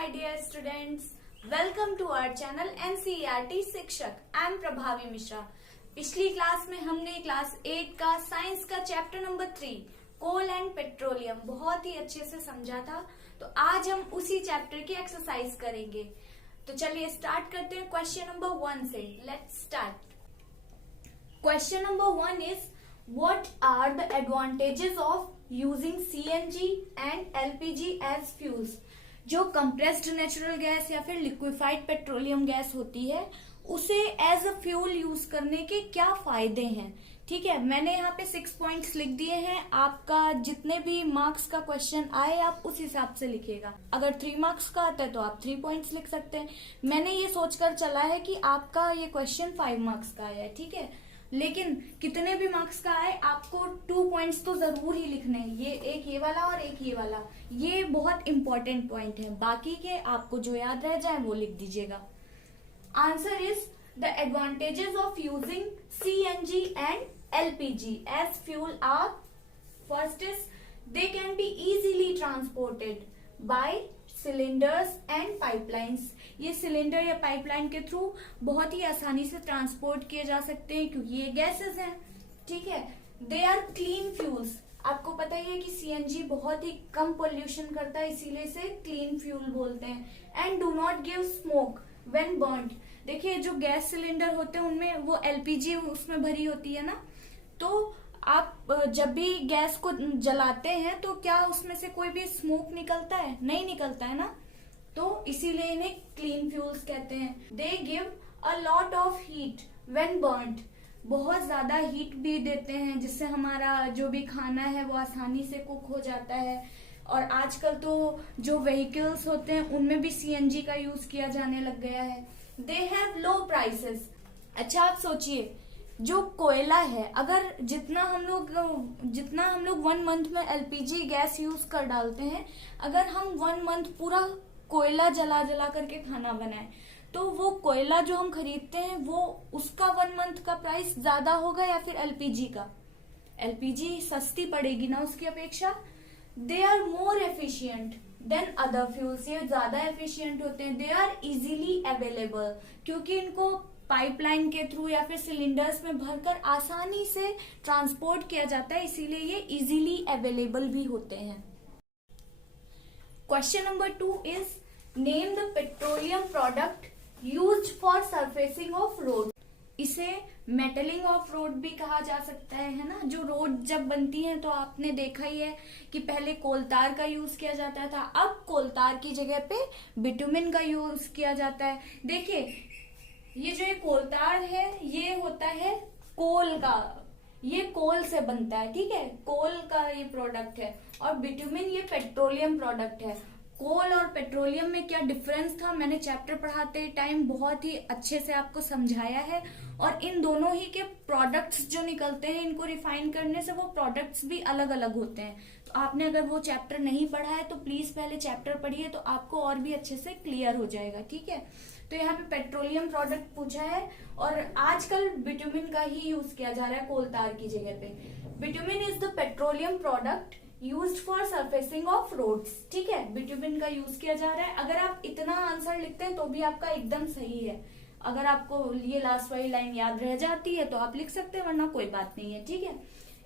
my dear students, welcome to our channel NCERT शिक्षक। I am प्रभावी मिश्रा। पिछली class में हमने क्लास 8 का साइंस का chapter number 3 coal and petroleum बहुत ही अच्छे से समझा था। तो आज हम उसी चैप्टर की एक्सरसाइज करेंगे। तो चलिए स्टार्ट करते हैं क्वेश्चन नंबर 1 से। Let's start. Question number 1 is what are the advantages of using CNG and LPG as fuels. जो कंप्रेस्ड नेचुरल गैस या फिर लिक्विफाइड पेट्रोलियम गैस होती है उसे एज अ फ्यूल यूज करने के क्या फायदे हैं। ठीक है, मैंने यहाँ पे 6 पॉइंट्स लिख दिए हैं। आपका जितने भी मार्क्स का क्वेश्चन आए आप उस हिसाब से लिखिएगा। अगर 3 मार्क्स का आता है तो आप 3 पॉइंट्स लिख सकते हैं। मैंने ये सोचकर चला है कि आपका ये क्वेश्चन 5 मार्क्स का आया है, ठीक है, लेकिन कितने भी मार्क्स का आए आपको 2 पॉइंट्स तो जरूर ही लिखने हैं। ये वाला और एक ये वाला, ये बहुत इंपॉर्टेंट पॉइंट है। बाकी के आपको जो याद रह जाए वो लिख दीजिएगा। Answer is the advantages of using CNG and LPG as fuel are, first is they can be easily transported by cylinders and pipelines. ये सिलेंडर या पाइपलाइन के थ्रू बहुत ही आसानी से ट्रांसपोर्ट किए जा सकते हैं क्योंकि ये गैसेस हैं, ठीक है। They are clean fuels. आपको पता ही है कि CNG बहुत ही कम पोल्यूशन करता है, इसीलिए इसे क्लीन फ्यूल बोलते हैं। And do not give smoke when burned. देखिए जो गैस सिलेंडर होते हैं उनमें वो LPG उसमें भरी होती है ना, तो आप जब भी गैस को जलाते हैं तो क्या उसमें से कोई भी स्मोक निकलता है? नहीं निकलता है ना, तो इसीलिए इन्हें क्लीन फ्यूल्स कहते हैं। They give a lot of heat when burned. बहुत ज्यादा हीट भी देते हैं जिससे हमारा जो भी खाना है वो आसानी से कुक हो जाता है। और आजकल तो जो व्हीकल्स होते हैं उनमें भी CNG का यूज किया जाने लग गया है। They have low prices. अच्छा आप सोचिए, जो कोयला है, अगर जितना हम लोग 1 मंथ में LPG गैस यूज कर डालते हैं, अगर हम 1 मंथ पूरा कोयला जला करके खाना बनाए तो वो कोयला जो हम खरीदते हैं वो उसका 1 मंथ का प्राइस ज्यादा होगा या फिर LPG का? LPG सस्ती पड़ेगी ना उसकी अपेक्षा। They are more efficient than other fuels. ये ज्यादा एफिशिएंट होते हैं। दे आर इजीली अवेलेबल, क्योंकि इनको पाइपलाइन के थ्रू या फिर सिलेंडर्स में भरकर आसानी से ट्रांसपोर्ट किया जाता है, इसीलिए ये इजीली अवेलेबल भी होते हैं। Question number 2 is name the petroleum product used for surfacing of road. इसे मेटलिंग ऑफ रोड भी कहा जा सकता है ना। जो रोड जब बनती है तो आपने देखा ही है कि पहले कोलतार का यूज किया जाता था, अब कोलतार की जगह पे बिटुमिन का यूज किया जाता है। देखिए ये जो कोलतार है ये होता है कोल का, ये कोल से बनता है, ठीक है, कोल का ये प्रोडक्ट है। और बिटुमिन ये पेट्रोलियम प्रोडक्ट है। कोल और पेट्रोलियम में क्या डिफरेंस था मैंने चैप्टर पढ़ाते टाइम बहुत ही अच्छे से आपको समझाया है। और इन दोनों ही के प्रोडक्ट्स जो निकलते हैं इनको रिफाइन करने से वो प्रोडक्ट्स भी अलग अलग होते हैं। तो आपने अगर वो चैप्टर नहीं पढ़ा है तो प्लीज पहले चैप्टर पढ़िए, तो आपको और भी अच्छे से क्लियर हो जाएगा, ठीक है। तो यहाँ पे पेट्रोलियम प्रोडक्ट पूछा है और आजकल बिटुमिन का ही यूज किया जा रहा है कोलतार की जगह पे। Bitumen is the petroleum product used for surfacing of roads, ठीक है, बिटुमिन का यूज किया जा रहा है। अगर आप इतना आंसर लिखते हैं तो भी आपका एकदम सही है। अगर आपको ये लास्ट वाली लाइन याद रह जाती है तो आप लिख सकते हैं, वरना कोई बात नहीं है, ठीक है।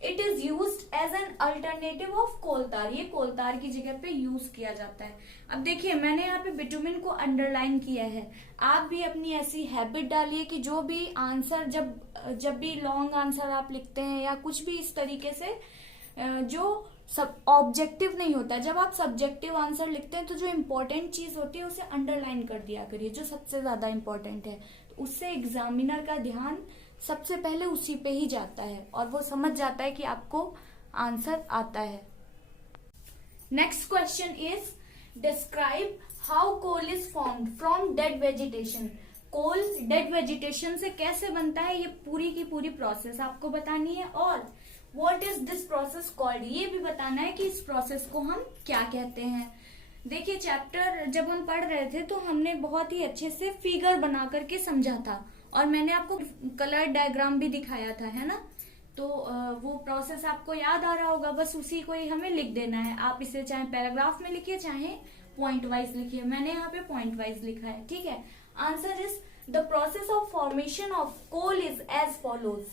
It is used as an alternative of coal tar. ये कोलतार की जगह पे यूज किया जाता है। अब देखिए मैंने यहाँ पे बिटुमिन को अंडरलाइन किया है। आप भी अपनी ऐसी हैबिट डालिए कि जो भी आंसर जब भी लॉन्ग आंसर आप लिखते हैं या कुछ भी इस तरीके से जो सब ऑब्जेक्टिव नहीं होता है, जब आप सब्जेक्टिव आंसर लिखते हैं तो जो इम्पोर्टेंट चीज होती है उसे अंडरलाइन कर दिया करिए, जो सबसे ज्यादा इम्पोर्टेंट है। तो उससे एग्जामिनर का ध्यान सबसे पहले उसी पे ही जाता है और वो समझ जाता है कि आपको आंसर आता है। Next question is describe how coal is formed from dead vegetation. Coal dead vegetation से कैसे बनता है ये पूरी की पूरी प्रोसेस आपको बतानी है। और what is this process called, ये भी बताना है कि इस प्रोसेस को हम क्या कहते हैं। देखिए चैप्टर जब हम पढ़ रहे थे तो हमने बहुत ही अच्छे से फिगर बना करके समझा था और मैंने आपको कलर डायग्राम भी दिखाया था, है ना। तो वो प्रोसेस आपको याद आ रहा होगा, बस उसी को ही हमें लिख देना है। आप इसे चाहे पैराग्राफ में लिखिए चाहे पॉइंट वाइज लिखिए, मैंने यहाँ पे पॉइंट वाइज लिखा है, ठीक है। Answer is the process of formation of coal is as follows.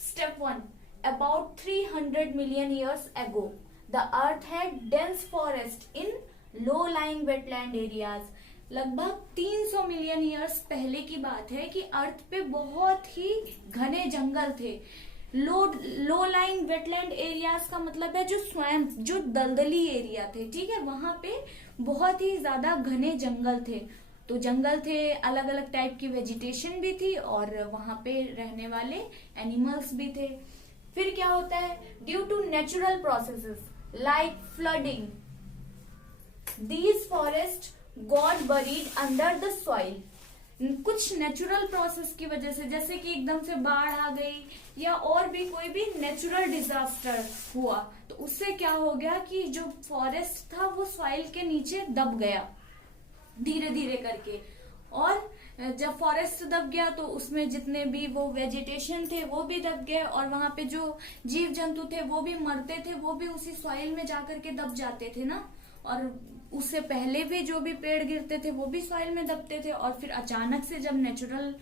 Step 1, about 300 million years ago the earth had dense forest in low lying wetland areas. लगभग 300 मिलियन ईयर्स पहले की बात है कि अर्थ पे बहुत ही घने जंगल थे। लो लाइंग वेटलैंड एरियाज का मतलब है जो स्वयं जो दलदली एरिया थे, ठीक है, वहां पे बहुत ही ज्यादा घने जंगल थे। तो जंगल थे, अलग अलग टाइप की वेजिटेशन भी थी और वहां पे रहने वाले एनिमल्स भी थे। फिर क्या होता है, due to natural processes like flooding these forest got buried under the soil. कुछ नेचुरल प्रोसेस की वजह से, जैसे कि एकदम से बाढ़ आ गई या और भी कोई भी नेचुरल डिजास्टर हुआ, तो उससे क्या हो गया कि जो फॉरेस्ट था वो सॉइल के नीचे दब गया धीरे धीरे करके। और जब फॉरेस्ट दब गया तो उसमें जितने भी वो वेजिटेशन थे वो भी दब गए, और वहां पे जो जीव जंतु थे वो भी मरते थे, वो भी उसी सॉइल में जाकर के दब जाते थे ना। और उससे पहले भी जो भी पेड़ गिरते थे वो भी सॉइल में दबते थे। और फिर अचानक से जब नेचुरल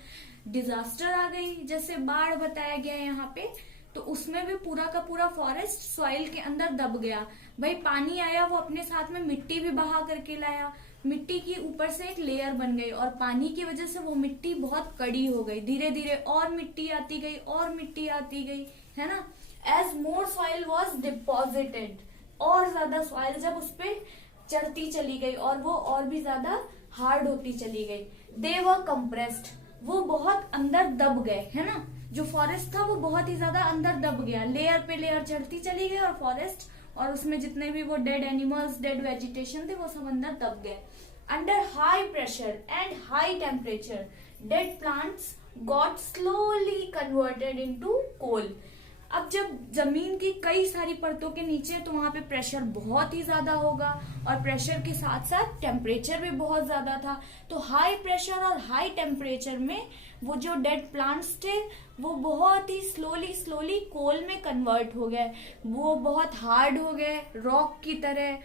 डिजास्टर आ गई, जैसे बाढ़ बताया गया है यहाँ पे, तो उसमें भी पूरा का पूरा फॉरेस्ट सॉइल के अंदर दब गया। भाई पानी आया, वो अपने साथ में मिट्टी भी बहा करके लाया, मिट्टी की ऊपर से एक लेयर बन गई और पानी की वजह से वो मिट्टी बहुत कड़ी हो गई। धीरे धीरे और मिट्टी आती गई और मिट्टी आती गई, है ना। As more soil was deposited, और ज्यादा सॉइल जब उस पे चढ़ती चली गई और वो और भी ज्यादा हार्ड होती चली गई। दे वर कंप्रेस्ड, वो बहुत अंदर दब गए, है ना। जो फॉरेस्ट था वो बहुत ही ज्यादा अंदर दब गया, लेयर पे लेयर चढ़ती चली गई और फॉरेस्ट और उसमें जितने भी वो डेड एनिमल्स, डेड वेजिटेशन थे वो सब अंदर दब गए। Under high pressure and high temperature dead plants got slowly converted into coal. अब जब जमीन की कई सारी परतों के नीचे, तो वहां पे प्रेशर बहुत ही ज्यादा होगा और प्रेशर के साथ साथ टेम्परेचर भी बहुत ज्यादा था। तो हाई प्रेशर और हाई टेम्परेचर में वो जो डेड प्लांट्स थे वो बहुत ही स्लोली कोल में कन्वर्ट हो गए। वो बहुत हार्ड हो गए, रॉक की तरह,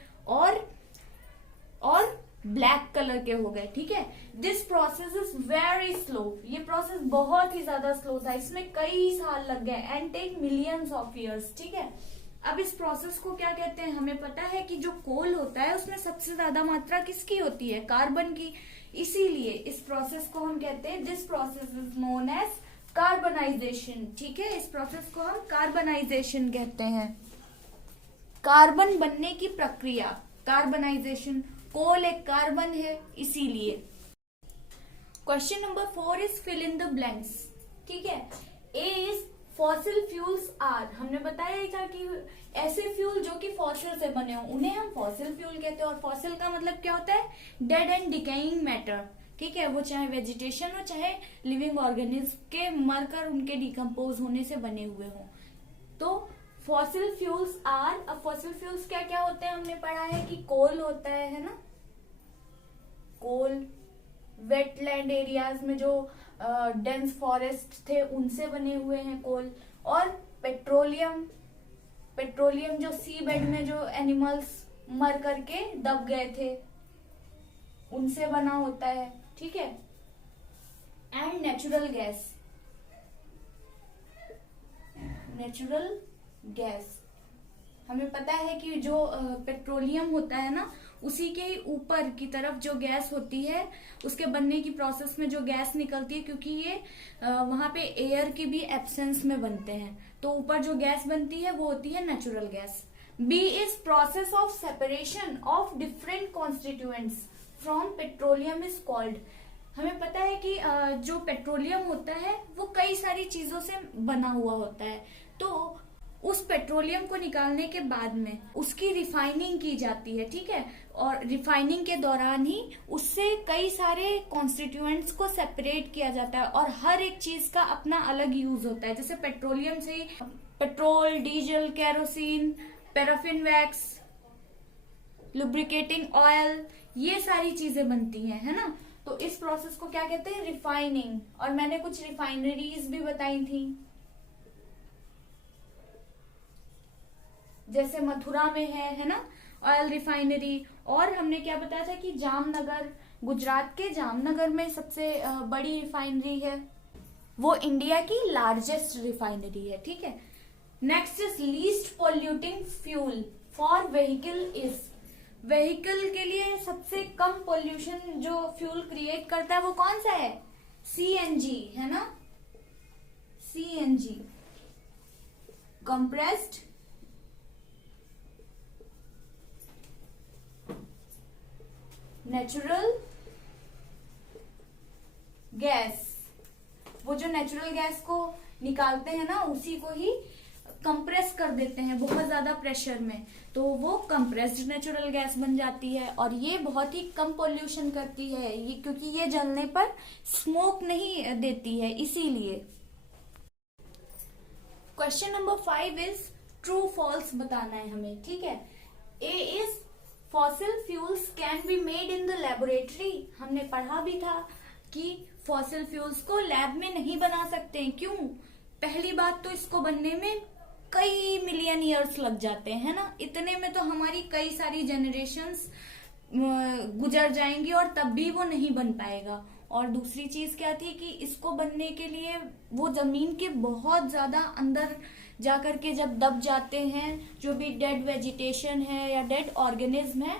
और ब्लैक कलर के हो गए, ठीक है। This process is very slow, ये प्रोसेस बहुत ही ज्यादा स्लो था, इसमें कई साल लग गए and take millions of years, ठीक है। अब इस प्रोसेस को क्या कहते हैं, हमें पता है कि जो कोल होता है उसमें सबसे ज्यादा मात्रा किसकी होती है, कार्बन की। इसीलिए इस प्रोसेस को हम कहते हैं, this process is known as carbonisation, ठीक है। इस प्रोसेस को हम कार्बनाइजेशन कहते हैं, कार्बन बनने की प्रक्रिया, कार्बनाइजेशन। कोल एक कार्बन है इसीलिए। Question number 4 is fill in the blanks, ठीक है। ए इज फॉसिल फ्यूल्स आर, हमने बताया ही था कि ऐसे फ्यूल जो कि फॉसिल से बने हो उन्हें हम फॉसिल फ्यूल कहते हैं। और फॉसिल का मतलब क्या होता है, डेड एंड डिकेइंग मैटर, ठीक है। वो चाहे वेजिटेशन हो चाहे लिविंग ऑर्गेनिज्म के मरकर उनके डिकम्पोज होने से बने हुए हो। तो फॉसिल फ्यूल्स आर, अब फॉसिल फ्यूल्स क्या क्या होते हैं हमने पढ़ा है कि कोल होता है ना, कोल वेटलैंड एरियाज में जो डेंस फॉरेस्ट थे उनसे बने हुए हैं कोल। और पेट्रोलियम, पेट्रोलियम जो सी बेड में जो एनिमल्स मर करके दब गए थे उनसे बना होता है, ठीक है। And natural gas, natural gas, हमें पता है कि जो पेट्रोलियम होता है ना उसी के ऊपर की तरफ जो गैस होती है उसके बनने की प्रोसेस में जो गैस निकलती है, क्योंकि ये वहां पे एयर की भी एब्सेंस में बनते हैं, तो ऊपर जो गैस बनती है वो होती है natural gas. B is process of separation of different constituents from petroleum is called. हमें पता है कि जो पेट्रोलियम होता है वो कई सारी चीजों से बना हुआ होता है, तो उस पेट्रोलियम को निकालने के बाद में उसकी रिफाइनिंग की जाती है, ठीक है। और रिफाइनिंग के दौरान ही उससे कई सारे कॉन्स्टिट्यूएंट्स को सेपरेट किया जाता है और हर एक चीज का अपना अलग यूज होता है। जैसे पेट्रोलियम से ही petrol, diesel, kerosene, paraffin wax, lubricating oil, ये सारी चीजें बनती हैं, है ना। तो इस प्रोसेस को क्या कहते हैं, रिफाइनिंग। और मैंने कुछ रिफाइनरीज भी बताई थी, जैसे मथुरा में है ना, ऑयल रिफाइनरी, और हमने क्या बताया था कि जामनगर, गुजरात के जामनगर में सबसे बड़ी रिफाइनरी है, वो इंडिया की लार्जेस्ट रिफाइनरी है, ठीक है। Next is least polluting fuel for vehicle is, vehicle के लिए सबसे कम पोल्यूशन जो फ्यूल क्रिएट करता है वो कौन सा है? सीएनजी, है ना, सीएनजी, कंप्रेस्ड नेचुरल गैस। वो जो नेचुरल गैस को निकालते हैं ना, उसी को ही कंप्रेस कर देते हैं बहुत ज्यादा प्रेशर में, तो वो कंप्रेस्ड नेचुरल गैस बन जाती है। और ये बहुत ही कम पोल्यूशन करती है, ये क्योंकि ये जलने पर स्मोक नहीं देती है, इसीलिए। Question number 5 is true false बताना है हमें, ठीक है। ए is fossil fuels can be made in the laboratory. हमने पढ़ा भी था कि फॉसिल फ्यूल्स को लैब में नहीं बना सकते हैं। क्यों? पहली बात तो इसको बनने में कई मिलियन ईयर्स लग जाते हैं ना, इतने में तो हमारी कई सारी जनरेशन्स गुजर जाएंगी और तब भी वो नहीं बन पाएगा। और दूसरी चीज क्या थी कि इसको बनने के लिए वो जमीन के बहुत ज्यादा अंदर जाकर के जब दब जाते हैं, जो भी डेड वेजिटेशन है या डेड ऑर्गेनिज्म है,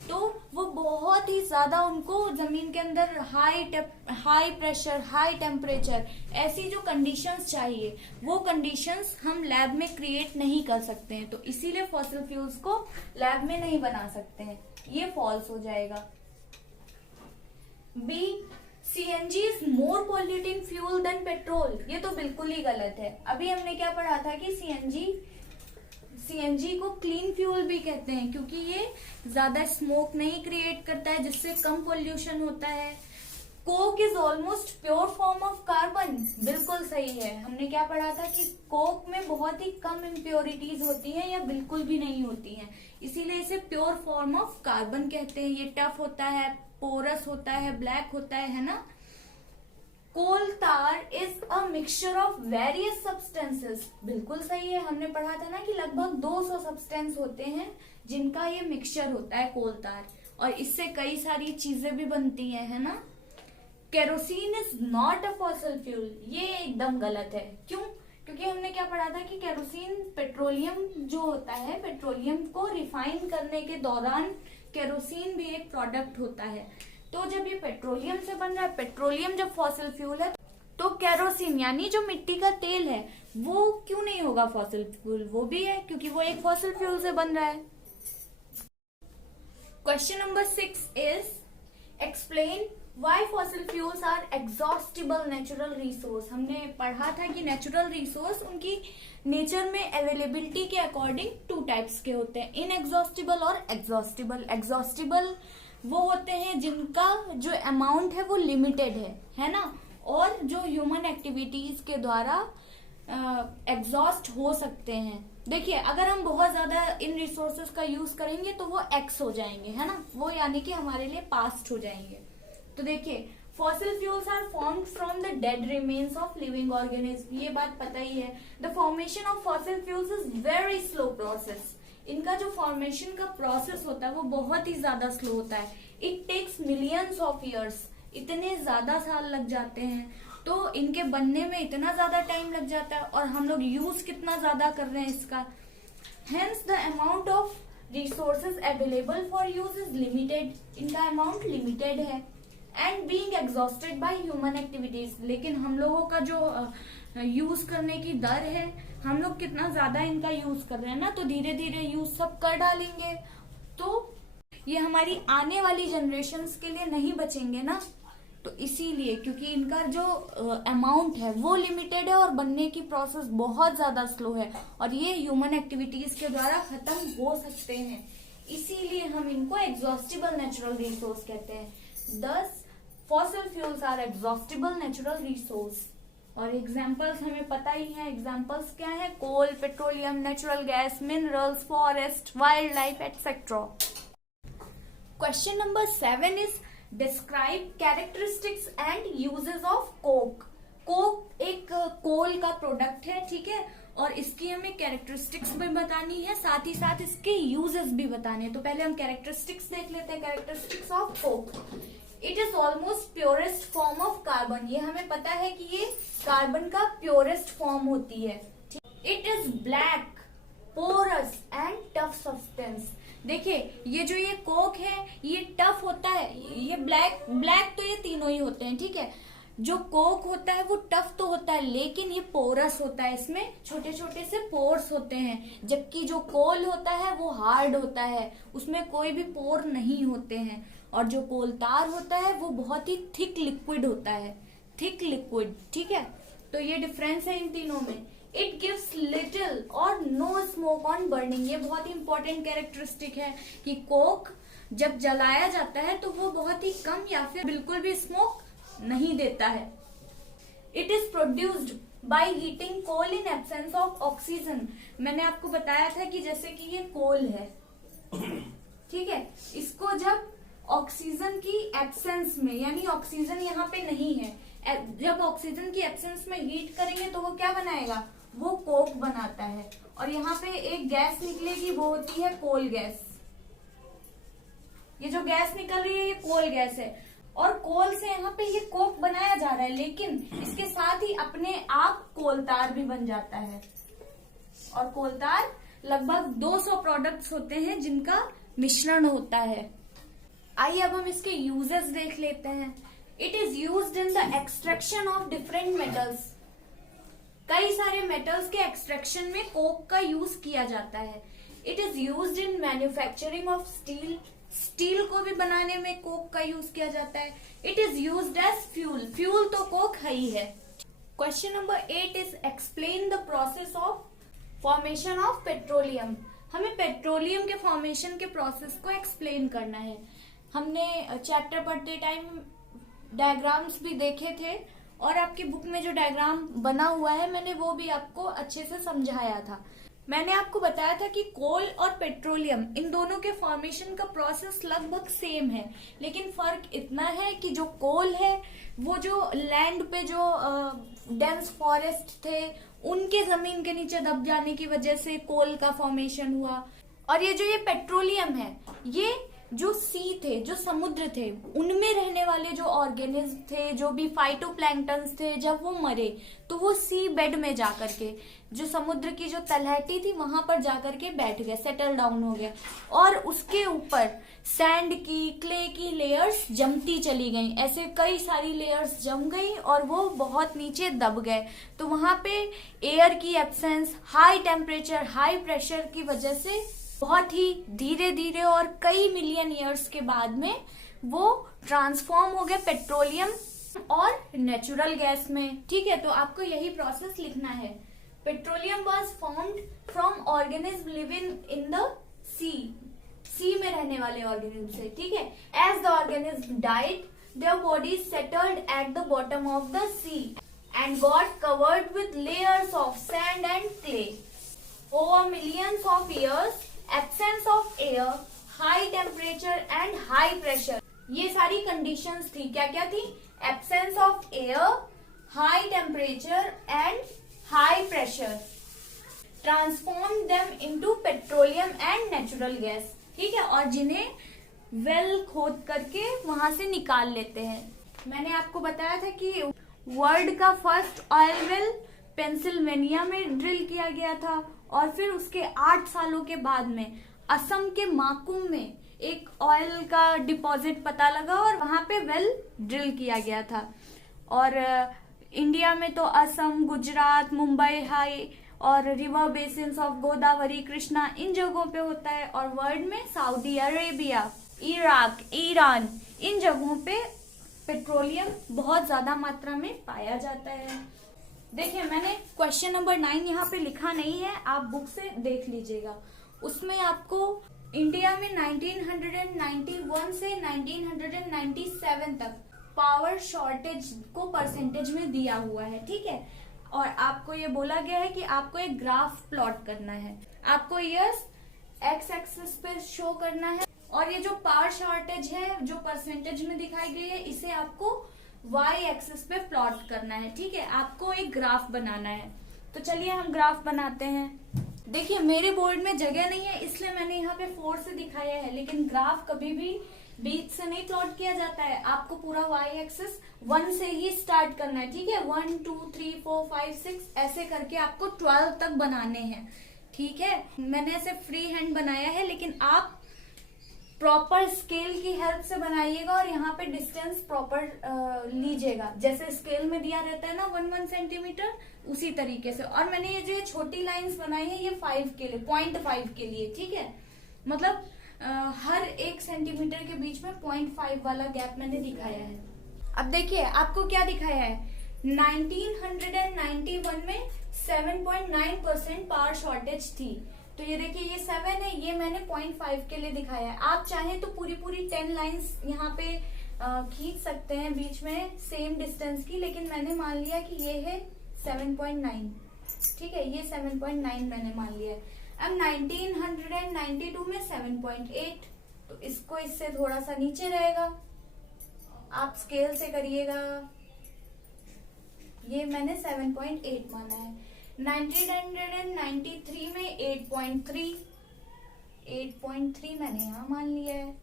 तो वो बहुत ही ज्यादा उनको जमीन के अंदर हाई प्रेशर, हाई टेम्परेचर, ऐसी जो कंडीशंस चाहिए वो कंडीशंस हम लैब में क्रिएट नहीं कर सकते हैं, तो इसीलिए फॉसिल फ्यूल्स को लैब में नहीं बना सकते हैं। ये फॉल्स हो जाएगा। B, CNG is more polluting fuel than petrol. ये तो बिल्कुल ही गलत है। अभी हमने क्या पढ़ा था कि सीएनजी को क्लीन फ्यूल भी कहते हैं क्योंकि ये ज्यादा स्मोक नहीं क्रिएट करता है, जिससे कम पोल्यूशन होता है। Coke is almost pure form of carbon. बिल्कुल सही है। हमने क्या पढ़ा था कि कोक में बहुत ही कम इम्प्योरिटीज होती हैं या बिल्कुल भी नहीं होती हैं, इसीलिए इसे प्योर फॉर्म ऑफ कार्बन कहते हैं। ये टफ होता है, पोरस होता है, ब्लैक होता है ना। कोल तार is a mixture of various substances. बिल्कुल सही है। हमने पढ़ा था ना कि लगभग 200 सब्सटेंस होते हैं जिनका ये मिक्सचर होता है कोल तार, और इससे कई सारी चीजें भी बनती हैं, है ना। Kerosene is not a fossil fuel. ये एकदम गलत है। क्यों? क्योंकि हमने क्या पढ़ा था कि केरोसिन पेट्रोलियम जो होता है, पेट्रोलियम को रिफाइन करने के दौरान केरोसिन भी एक प्रोडक्ट होता है। तो जब ये पेट्रोलियम से बन रहा है, पेट्रोलियम जब फॉसिल फ्यूल है, तो केरोसिन यानी जो मिट्टी का तेल है वो क्यों नहीं होगा फॉसिल फ्यूल? वो भी है क्योंकि वो एक फॉसिल फ्यूल से बन रहा है। Question number 6 is explain why fossil fuels are exhaustible natural resource. हमने पढ़ा था कि नेचुरल रिसोर्स उनकी नेचर में अवेलेबिलिटी के अकॉर्डिंग 2 टाइप्स के होते हैं, इनएग्जॉस्टिबल और एग्जॉस्टिबल। एग्जॉस्टिबल वो होते हैं जिनका जो अमाउंट है वो लिमिटेड है ना, और जो ह्यूमन एक्टिविटीज के द्वारा एग्जॉस्ट हो सकते हैं। देखिए, अगर हम बहुत ज्यादा इन रिसोर्सेज का यूज करेंगे तो वो एक्स हो जाएंगे, है ना, वो यानी कि हमारे लिए पास्ट हो जाएंगे। तो देखिए, fossil fuels are formed from the dead remains of living organism. ये बात पता ही है। The formation of fossil fuels is very slow process. इनका जो फॉर्मेशन का प्रोसेस होता है वो बहुत ही ज्यादा स्लो होता है। It takes millions of years. इतने ज्यादा साल लग जाते हैं, तो इनके बनने में इतना ज्यादा टाइम लग जाता है, और हम लोग यूज कितना ज्यादा कर रहे हैं इसका। Hence the amount of resources available for use is limited. इनका अमाउंट लिमिटेड है and being exhausted by human activities. लेकिन हम लोगों का जो यूज करने की दर है, हम लोग कितना ज्यादा इनका यूज कर रहे हैं ना, तो धीरे धीरे यूज सब कर डालेंगे, तो ये हमारी आने वाली जनरेशन्स के लिए नहीं बचेंगे ना। तो इसीलिए, क्योंकि इनका जो अमाउंट है वो लिमिटेड है और बनने की प्रोसेस बहुत ज्यादा स्लो है, और ये ह्यूमन एक्टिविटीज के द्वारा खत्म हो सकते हैं, इसीलिए हम इनको एग्जॉस्टिबल नेचुरल रिसोर्स कहते हैं। Thus fossil fuels are exhaustible natural resource. और एग्जाम्पल्स हमें पता ही है। एग्जाम्पल्स क्या है? Coal, petroleum, natural gas, minerals, forest, wild life etcetera. Question number 7 is describe characteristics and uses of coke. Coke एक कोल का प्रोडक्ट है, ठीक है, और इसकी हमें कैरेक्टरिस्टिक्स भी बतानी है, साथ ही साथ इसके यूजेस भी बताने हैं। तो पहले हम कैरेक्टरिस्टिक्स देख लेते हैं। Characteristics of Coke, it is almost purest form of carbon. ये हमें पता है कि ये कार्बन का प्योरेस्ट फॉर्म होती है। It is black, porous and tough substance. देखिए ये जो ये कोक है ये टफ होता है, ये ब्लैक तो ये तीनों ही होते हैं, ठीक है। जो कोक होता है वो टफ तो होता है, लेकिन ये पोरस होता है, इसमें छोटे छोटे से पोर्स होते हैं। जबकि जो कोल होता है वो हार्ड होता है, उसमें कोई भी पोर नहीं होते हैं। और जो कोलतार होता है वो बहुत ही थिक लिक्विड होता है, थिक लिक्विड, ठीक है। तो ये डिफरेंस है इन तीनों में। इट गिव्स लिटिल और नो स्मोक ऑन बर्निंग। ये बहुत ही इंपॉर्टेंट कैरेक्टरिस्टिक है कि कोक जब जलाया जाता है तो वो बहुत ही कम या फिर बिल्कुल भी स्मोक नहीं देता है। It is produced by heating coal in absence of oxygen. मैंने आपको बताया था कि जैसे कि ये कोल है, ठीक है, इसको जब ऑक्सीजन की एब्सेंस में, यानी ऑक्सीजन यहाँ पे नहीं है, जब ऑक्सीजन की एब्सेंस में हीट करेंगे तो वो क्या बनाएगा, वो कोक बनाता है। और यहाँ पे एक गैस निकलेगी, वो होती है कोल गैस। ये जो गैस निकल रही है ये कोल गैस है, और कोल से यहाँ पे ये कोक बनाया जा रहा है, लेकिन इसके साथ ही अपने आप कोलतार भी बन जाता है। और कोलतार लगभग 200 प्रोडक्ट्स होते हैं जिनका मिश्रण होता है। आइए अब हम इसके यूजेस देख लेते हैं। It is used in the extraction of different metals. कई सारे मेटल्स के एक्सट्रैक्शन में कोक का यूज किया जाता है। It is used in manufacturing of steel. Steel को भी बनाने में कोक का यूज किया जाता है। It is used as fuel. Fuel तो कोक है ही है। Question number 8 is explain the process of formation of petroleum. हमें पेट्रोलियम के फॉर्मेशन के प्रोसेस को एक्सप्लेन करना है। हमने चैप्टर पढ़ते टाइम डायग्राम्स भी देखे थे, और आपकी बुक में जो डायग्राम बना हुआ है मैंने वो भी आपको अच्छे से समझाया था। मैंने आपको बताया था कि कोल और पेट्रोलियम, इन दोनों के फॉर्मेशन का प्रोसेस लगभग सेम है, लेकिन फर्क इतना है कि जो कोल है वो जो लैंड पे जो डेंस फॉरेस्ट थे उनके जमीन के नीचे दब जाने की वजह से कोल का फॉर्मेशन हुआ। और ये जो ये पेट्रोलियम है, ये जो सी थे, जो समुद्र थे, उनमें रहने वाले जो ऑर्गेनिज्म थे, जो भी फाइटोप्लैंक्टन्स थे, जब वो मरे तो वो सी बेड में जाकर के, जो समुद्र की जो तलहटी थी वहां पर जाकर के बैठ गए, सेटल डाउन हो गया, और उसके ऊपर सैंड की, क्ले की लेयर्स जमती चली गई। ऐसे कई सारी लेयर्स जम गई और वो बहुत नीचे दब गए। तो वहां पे एयर की absence, high temperature, high pressure की वजह से बहुत ही धीरे धीरे और कई मिलियन ईयर्स के बाद में वो ट्रांसफॉर्म हो गए पेट्रोलियम और नेचुरल गैस में, ठीक है। तो आपको यही प्रोसेस लिखना है। Petroleum was formed from organism living in the sea में रहने वाले ऑर्गेनिज्म से, ठीक है। As the organism died, their bodies settled at the bottom of the sea and got covered with layers of sand and clay. Over millions of years, absence of air, high temperature and high pressure, ये सारी conditions थी। क्या क्या थी? Absence of air, high temperature and high pressure transform them into petroleum and natural gas, ठीक है। और जिन्हें वेल खोद करके वहां से निकाल लेते हैं। मैंने आपको बताया था कि वर्ल्ड का फर्स्ट ऑयल वेल पेंसिल्वेनिया में ड्रिल किया गया था, और फिर उसके 8 सालों के बाद में असम के माकुम में एक ऑयल का डिपॉजिट पता लगा और वहां पे वेल ड्रिल किया गया था। और इंडिया में तो असम, गुजरात, मुंबई हाई और river basins of Godavari, Krishna, इन जगहों पे होता है। और वर्ल्ड में सऊदी अरेबिया, इराक, ईरान, इन जगहों पे पेट्रोलियम बहुत ज्यादा मात्रा में पाया जाता है। देखिए मैंने क्वेश्चन नंबर 9 यहाँ पे लिखा नहीं है, आप बुक से देख लीजिएगा। उसमें आपको इंडिया में 1991 से 1997 तक पावर शॉर्टेज को परसेंटेज में दिया हुआ है, ठीक है। और आपको ये बोला गया है कि आपको एक ग्राफ प्लॉट करना है। आपको ईयर्स एक्स एक्सिस पे शो करना है, और ये जो पावर शॉर्टेज है जो परसेंटेज में दिखाई गई है, इसे आपको वाई एक्सिस पे प्लॉट करना है, ठीक है। आपको एक ग्राफ बनाना है। तो तो चलिए हम ग्राफ बनाते हैं। देखिए मेरे बोर्ड में जगह नहीं है इसलिए मैंने यहाँ पे 4 से दिखाया है, लेकिन ग्राफ कभी भी बीच से नहीं प्लॉट किया जाता है। आपको पूरा y एक्सिस 1 से ही स्टार्ट करना है, ठीक है। 1 2 3 4 5 6 ऐसे करके आपको 12 तक बनाने हैं, ठीक है। मैंने ऐसे फ्री हैंड बनाया है, लेकिन आप प्रॉपर स्केल की हेल्प से बनाइएगा और यहाँ पे डिस्टेंस प्रॉपर लीजिएगा। जैसे स्केल में दिया रहता है ना 1 सेंटीमीटर, उसी तरीके से। और मैंने ये जो छोटी लाइंस बनाई है ये 5 के लिए, 0.5 के लिए, ठीक है। मतलब हर 1 सेंटीमीटर के बीच में 0.5 वाला गैप मैंने दिखाया है। अब देखिए आपको क्या दिखाया है, 1991 में 7.9% पावर शॉर्टेज थी। तो ये देखिए ये 7 है, ये मैंने 0.5 के लिए दिखाया है। आप चाहें तो पूरी 10 लाइंस यहाँ पे खींच सकते हैं बीच में सेम डिस्टेंस की, लेकिन मैंने मान लिया कि ये है 7.9, ठीक है। ये 7.9 मैंने मान लिया है। अब 1992 में 7.8, तो इसको इससे थोड़ा सा नीचे रहेगा, आप स्केल से करिएगा। ये मैंने 7.8 माना है। 1993 में 8.3 मैंने यहाँ मान लिया है।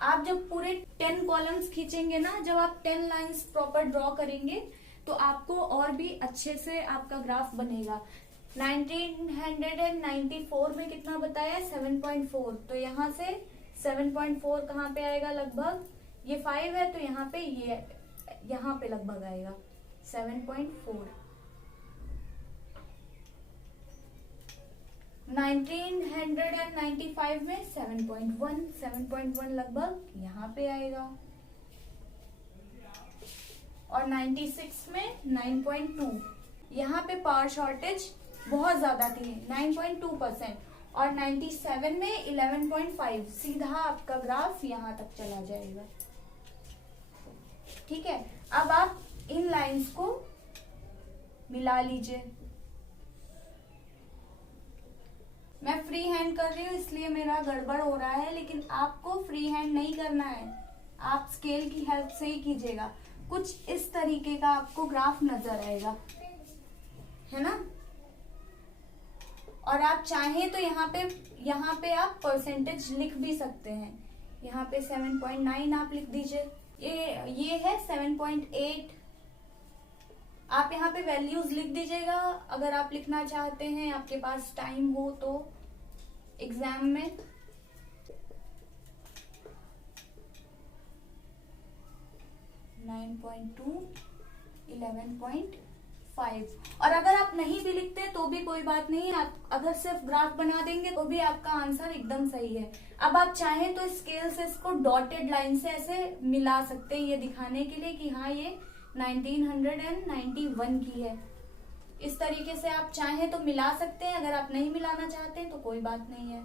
आप जब पूरे 10 कॉलम्स खींचेंगे ना, जब आप 10 लाइंस प्रॉपर ड्रॉ करेंगे तो आपको और भी अच्छे से आपका ग्राफ बनेगा। 1994 में कितना बताया, 7.4, तो यहाँ से 7.4 कहाँ पे आएगा, लगभग ये 5 है तो यहाँ पे ये यहाँ पे लगभग आएगा 7.4। 1995 में 7.1 लगभग यहाँ पे आएगा। और 96 में 9.2, यहाँ पे पावर शॉर्टेज बहुत ज्यादा थी, 9.2%। और 97 में 11.5, सीधा आपका ग्राफ यहाँ तक चला जाएगा, ठीक है। अब आप इन लाइंस को मिला लीजिए। मैं फ्री हैंड कर रही हूँ इसलिए मेरा गड़बड़ हो रहा है, लेकिन आपको फ्री हैंड नहीं करना है, आप स्केल की हेल्प से ही कीजिएगा। कुछ इस तरीके का आपको ग्राफ नजर आएगा, है ना। और आप चाहें तो यहाँ पे आप परसेंटेज लिख भी सकते हैं। यहाँ पे 7.9 आप लिख दीजिए, ये है 7.8। आप यहाँ पे वैल्यूज लिख दीजिएगा अगर आप लिखना चाहते हैं, आपके पास टाइम हो तो एग्जाम में। नाइन 11.5। और अगर आप नहीं भी लिखते तो भी कोई बात नहीं, आप अगर सिर्फ ग्राफ बना देंगे तो भी आपका आंसर एकदम सही है। अब आप चाहें तो स्केल से इसको डॉटेड लाइन से ऐसे मिला सकते हैं, ये दिखाने के लिए कि हाँ ये 1991 की है। इस तरीके से आप चाहें तो मिला सकते हैं, अगर आप नहीं मिलाना चाहते हैं तो कोई बात नहीं है,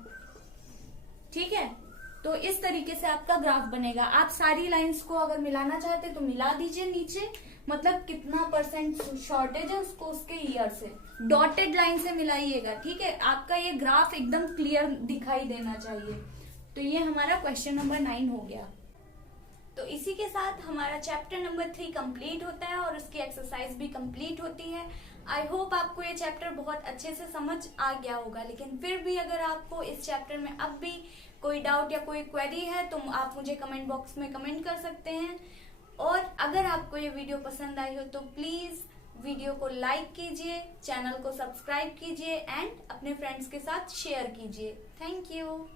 ठीक है। तो इस तरीके से आपका ग्राफ बनेगा। आप सारी लाइंस को अगर मिलाना चाहते हैं तो मिला दीजिए नीचे, मतलब कितना परसेंट शॉर्टेज है उसको उसके ईयर से डॉटेड लाइन से मिलाइएगा, ठीक है। आपका ये ग्राफ एकदम क्लियर दिखाई देना चाहिए। तो ये हमारा क्वेश्चन नंबर 9 हो गया। तो इसी के साथ हमारा चैप्टर नंबर 3 कंप्लीट होता है और उसकी एक्सरसाइज भी कंप्लीट होती है। आई होप आपको ये चैप्टर बहुत अच्छे से समझ आ गया होगा, लेकिन फिर भी अगर आपको इस चैप्टर में अब भी कोई डाउट या कोई क्वेरी है तो आप मुझे कमेंट बॉक्स में कमेंट कर सकते हैं। और अगर आपको ये वीडियो पसंद आई हो तो प्लीज वीडियो को लाइक कीजिए, चैनल को सब्सक्राइब कीजिए एंड अपने फ्रेंड्स के साथ शेयर कीजिए। Thank you.